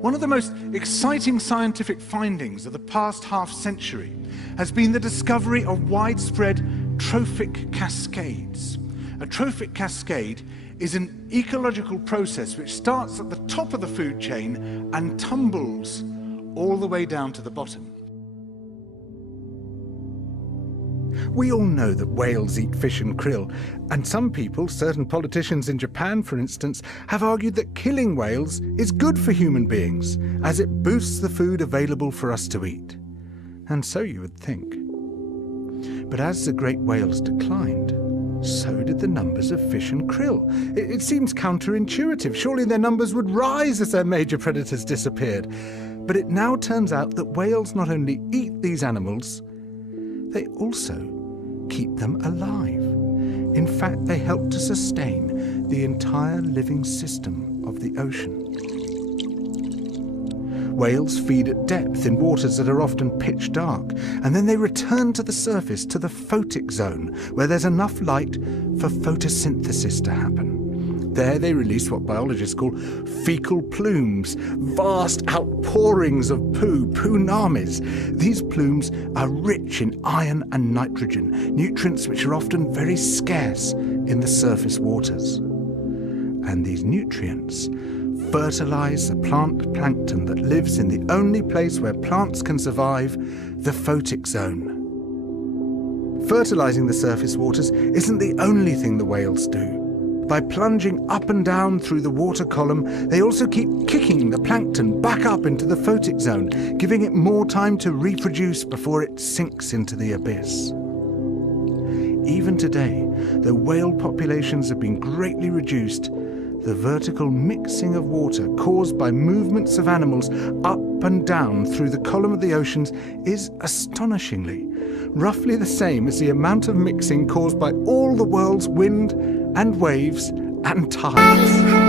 One of the most exciting scientific findings of the past half-century has been the discovery of widespread trophic cascades. A trophic cascade is an ecological process which starts at the top of the food chain and tumbles all the way down to the bottom. We all know that whales eat fish and krill, and some people, certain politicians in Japan for instance, have argued that killing whales is good for human beings, as it boosts the food available for us to eat. And so you would think. But as the great whales declined, so did the numbers of fish and krill. It seems counterintuitive. Surely their numbers would rise as their major predators disappeared. But it now turns out that whales not only eat these animals, they also keep them alive. In fact, they help to sustain the entire living system of the ocean. Whales feed at depth in waters that are often pitch dark, and then they return to the surface, to the photic zone, where there's enough light for photosynthesis to happen. There they release what biologists call fecal plumes, vast outpourings of poo, poonamis. These plumes are rich in iron and nitrogen, nutrients which are often very scarce in the surface waters. And these nutrients fertilize the plant plankton that lives in the only place where plants can survive, the photic zone. Fertilizing the surface waters isn't the only thing the whales do. By plunging up and down through the water column, they also keep kicking the plankton back up into the photic zone, giving it more time to reproduce before it sinks into the abyss. Even today, though whale populations have been greatly reduced, the vertical mixing of water caused by movements of animals up and down through the column of the oceans is astonishingly roughly the same as the amount of mixing caused by all the world's wind and waves and tides.